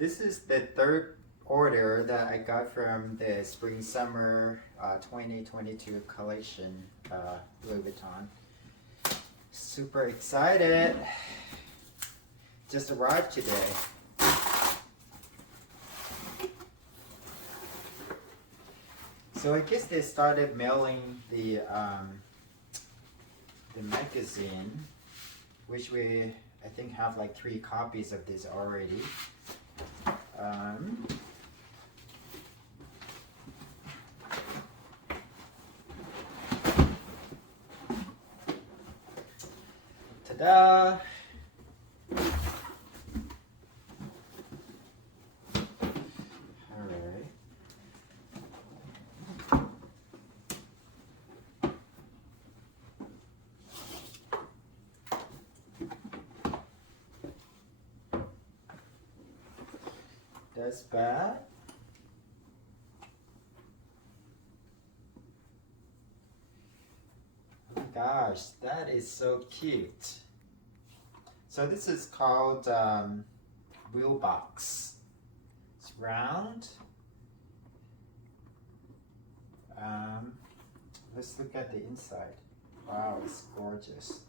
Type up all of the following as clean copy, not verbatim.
This is the third order that I got from the Spring Summer 2022 collection, Louis Vuitton. Super excited! Just arrived today. So I guess they started mailing the magazine, which I think have like 3 copies of this already. Ta-da! Alright. That's bad. Oh my gosh, that is so cute. So this is called wheel box. It's round. Let's look at the inside. Wow, it's gorgeous.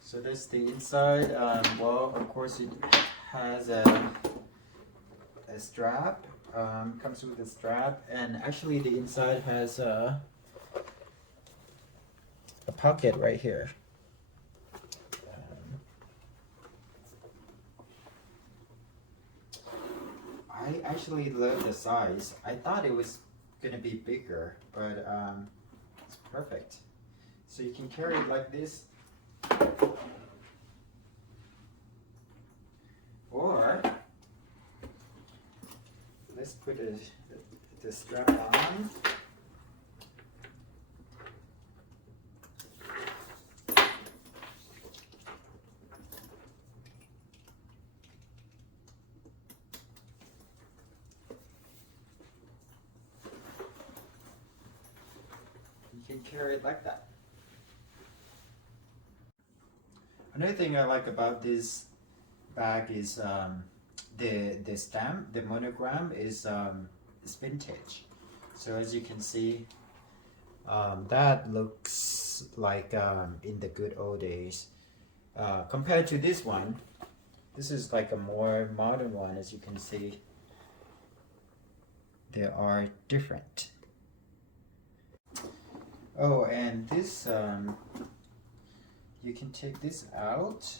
So that's the inside. Well, of course, it has a strap. Comes with a strap, and actually the inside has a pocket right here. I actually love the size. I thought it was gonna be bigger, but it's perfect. So you can carry it like this. Or let's put the strap on. You can carry it like that. Another thing I like about this bag is the stamp, the monogram is vintage. So as you can see, that looks like in the good old days. Compared to this one, this is like a more modern one. As you can see, they are different. Oh, and this you can take this out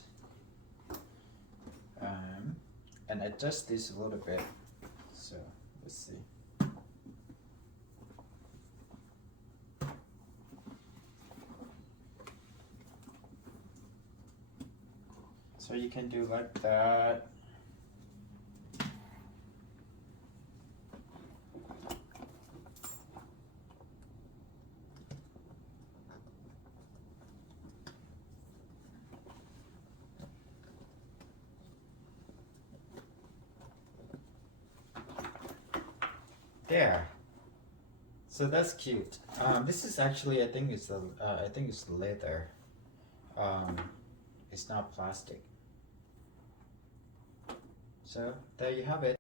and adjust this a little bit. So let's see. So you can do like that. There. So that's cute. This is actually, I think it's leather. It's not plastic. So there you have it.